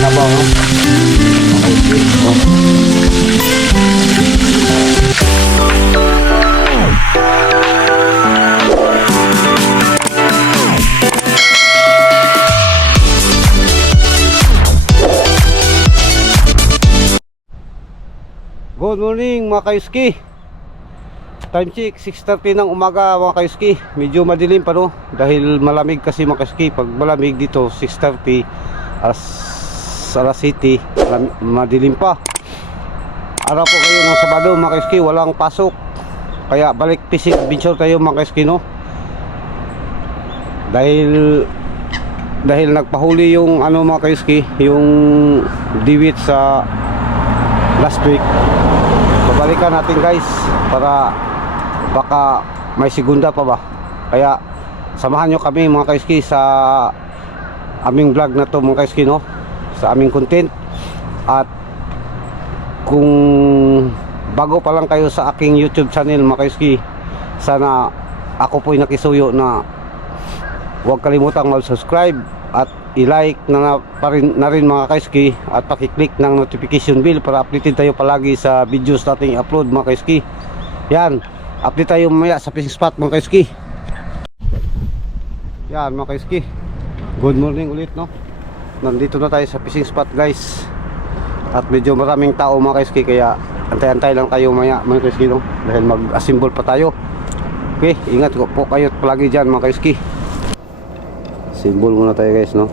Sabaw, no? Okay. Good morning mga kayuski. Time check 6:30 ng umaga mga kayuski. Medyo madilim pa, no? Dahil malamig kasi mga kayuski. Pag malamig dito 6:30 alas city, madilim pa. Araw po kayo ng Sabado mga kayuski, walang pasok. Kaya balik fishing adventure tayo mga kayuski, no? Dahil nagpahuli yung ano mga kayuski, yung diwit sa last week. Babalikan natin guys, para baka may segunda pa ba. Kaya samahan nyo kami mga kaiski sa aming vlog na to mga kaiski, no? Sa aming content. At kung bago pa lang kayo sa aking YouTube channel mga kaiski, sana ako po'y nakisuyo na huwag kalimutang mag-subscribe at i-like na rin mga kaiski, at pakiclick ng notification bell para updated tayo palagi sa videos nating upload mga kaiski. Yan, update tayo mamaya sa fishing spot mga kaiski. Yan mga kaiski, good morning ulit, no? Nandito na tayo sa fishing spot guys. At medyo maraming tao mga kaiski, kaya antay-antay lang tayo mamaya mga kaiski, no? Dahil mag-assemble pa tayo. Okay, ingat po kayo palagi dyan mga kaiski. Simbol muna tayo guys, no?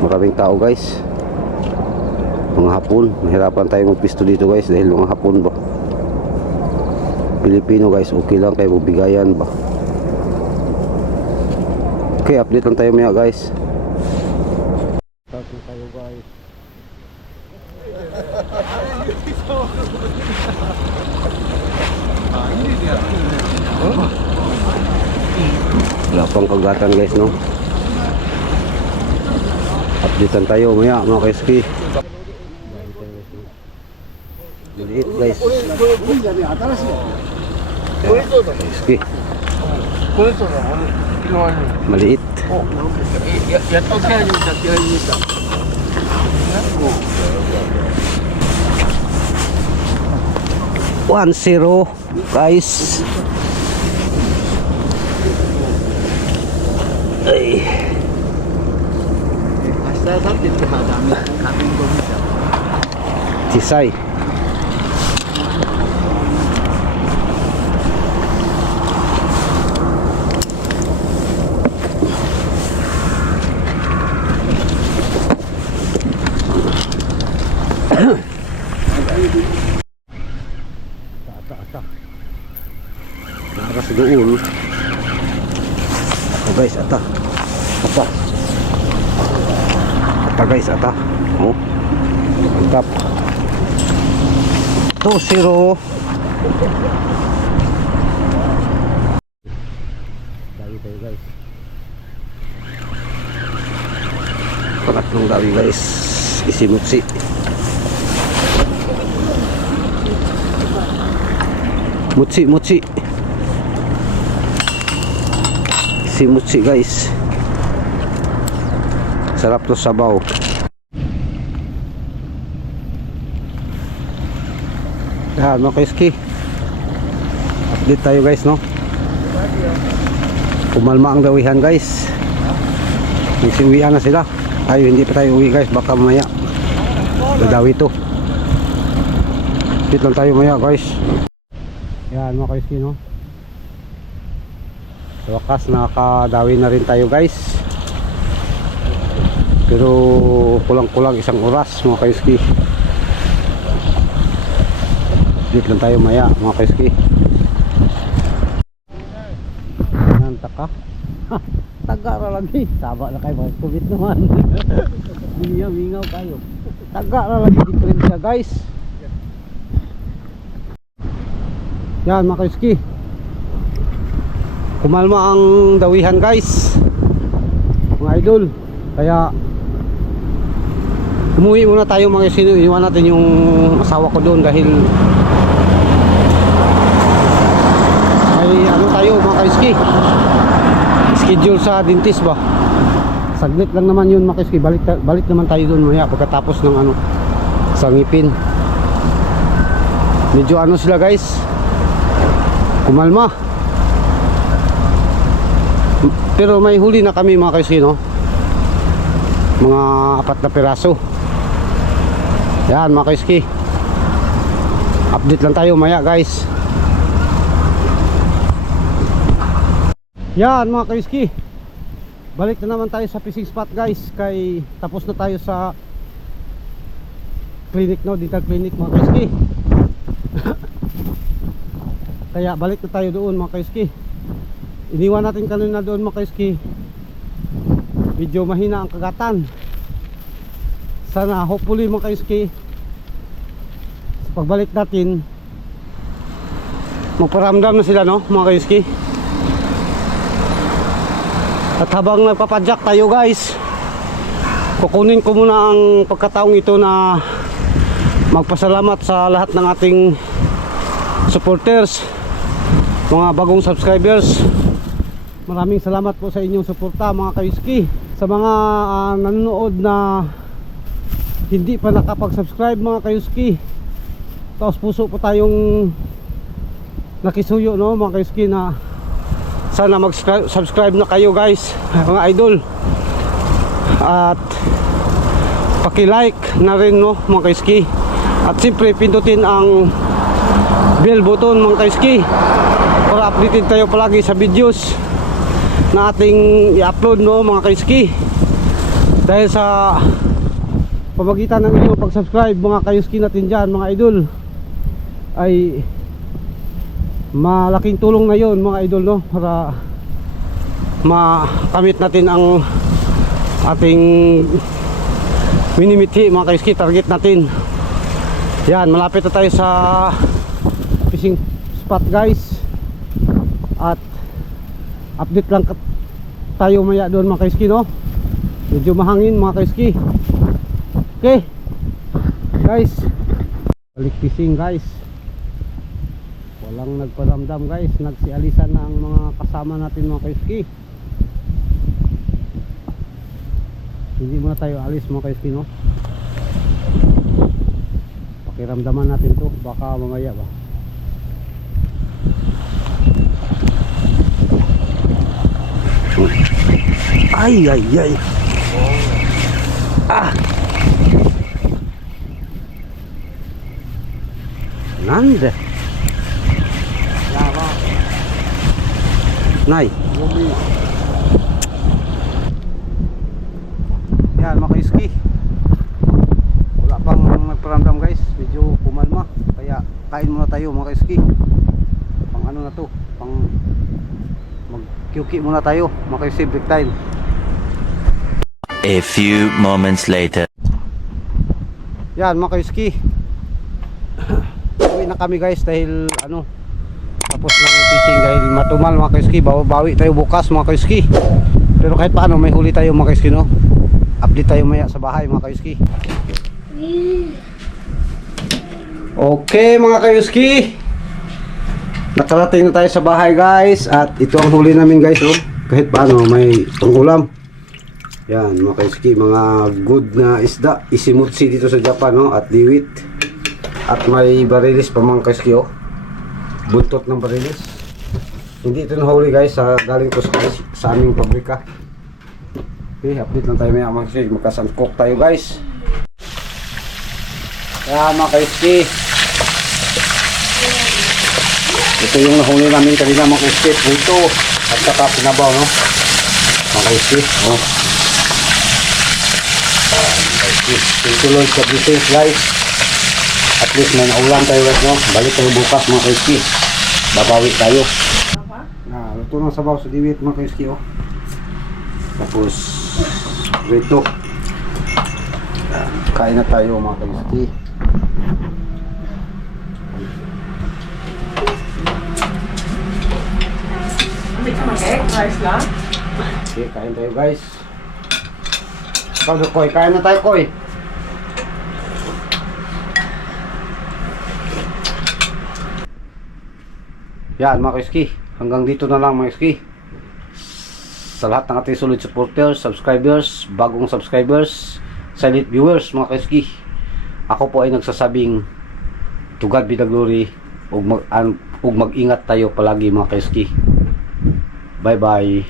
Maraming tao guys. Mga hapon, mahirapan tayo magpisto dito guys dahil mga hapon ba. Pilipino guys, okay lang kayo magbigayan ba. Okay, update lang tayo maya guys. Start na tayo guys. Wala pang kagatan guys, no? Updatean tayo maya mga kaiski. Maliit guys. Kaiski. Maliit. 1-0 guys. Ay. Sisay. Naras doon. Oh guys, ata guys, oh, mantap. 2-0. Dawi tayo guys, pangatlong dawi guys. Isi mutsi. Mutsi si mutsi guys. Sarap to sabaw. Yan mga kaiski, update tayo guys, no? Kumalma ang dawihan guys. Nagsiuwian na sila. Tayo hindi pa tayo uwi guys, baka mamaya dadawi to. Update lang tayo mamaya guys. Yan mga kaiski, no? Sa wakas nakadawi na rin tayo guys. Pero kulang-kulang isang oras mga kaiski. Dito lang tayo maya mga kaiski. Nantaka. Taga lagi. Saba na kayo mga kubit naman. Mingaw kayo. Taga lagi diferensya guys. Yan mga kaiski, kumalma ang dawihan guys mga idol. Kaya umuwi muna tayo mga kaiski. Iwan natin yung asawa ko doon dahil may ano tayo mga kaiski, schedule sa dentist ba, sa Saglit lang naman yun mga kaiski. Balik naman tayo doon maya pagkatapos ng ano, sa ngipin. Medyo ano sila guys, kumalma. Pero may huli na kami mga kaiski, no? Mga 4 na piraso. Yan mga kaiski, update lang tayo maya guys. Yan mga kaiski, balik na naman tayo sa fishing spot guys. Kay tapos na tayo sa clinic, no? Dental clinic mga kaiski. Kaya balik na tayo doon mga kaiski. Iniwan natin kanina doon mga kaiski. Medyo mahina ang kagatan. Sana hopefully mga kaiski, sa pagbalik natin magparamdam na sila, no mga kaiski. At habang nagpapadyak tayo guys, kukunin ko muna ang pagkataong ito na magpasalamat sa lahat ng ating supporters, mga bagong subscribers. Maraming salamat po sa inyong suporta mga kaiski. Sa mga nanonood na hindi pa nakapag-subscribe mga kaiski, taos puso po tayong nakisuyo, no mga kaiski, na sana mag-subscribe na kayo guys mga idol. At paki-like na rin, no mga kaiski. At siyempre pindutin ang bell button mga kaiski para updated tayo palagi sa videos na ating i-upload, no mga kaiski. Dahil sa pamagitan ng inyong pag-subscribe mga kaiski natin dyan mga idol, ay malaking tulong na yon mga idol, no, para makamit natin ang ating minimithi mga kaiski, target natin. Yan, malapit na tayo sa fishing spot guys. At update lang tayo maya doon mga kaiski, no. Medyo mahangin mga kaiski. Okay guys, balik fishing guys. Walang nagparamdam guys, nagsialisan na ang mga kasama natin mga kaiski. Hindi muna tayo alis mga kaiski, no. Pakiramdaman natin to, baka mamaya ba. Ay ay ay. Ah, nande Nay. Yan mga kaiski, wala pang nagparamdam guys, medyo kumalma. Kaya kain muna tayo mga kaiski. Pang ano na to, pang mag-QQ muna tayo mga kaiski, break time. A few moments later. Yan mga kaiski, uwi na kami guys dahil ano, tapos ng fishing dahil matumal mga kaiski. Bawi tayo bukas mga kaiski. Pero kahit paano may huli tayo mga kaiski, no. Update tayo maya sa bahay mga kaiski. Okay mga kaiski, nakarating na tayo sa bahay guys. At ito ang huli namin guys, oh. Kahit paano may pangulam. Yan mga kaiski, mga good na isda, isimutsi dito sa Japan, no. At diwit. At may barilis pa mga kaiski, oh. Buntot ng barilis. Hindi ito nahuli guys, galing ko sa aming pabrika. Okay, update lang tayo maya mga kaiski. Magkasangkok tayo guys. Yan mga kaiski, ito yung nahuli namin kanina mga kaiski. Ito at saka pinabaw, no mga kaiski, oh. Tuloy sa business guys. At least may naulan tayo guys, no. Balik tayo bukas mga kaiski, babawi tayo. Luto ng sabaw sa diwit mga kaiski, oh. Tapos ito, kain na tayo mga kaiski. Okay, kain tayo guys. Ikaw na Koy, kain na tayo Koy. Yan mga kaiski, hanggang dito na lang mga kaiski. sa lahat ng ating solid supporters, subscribers, bagong subscribers, silent viewers mga kaiski. Ako po ay nagsasabing to God be the glory, ug mag-ingat tayo palagi mga kaiski. Bye bye.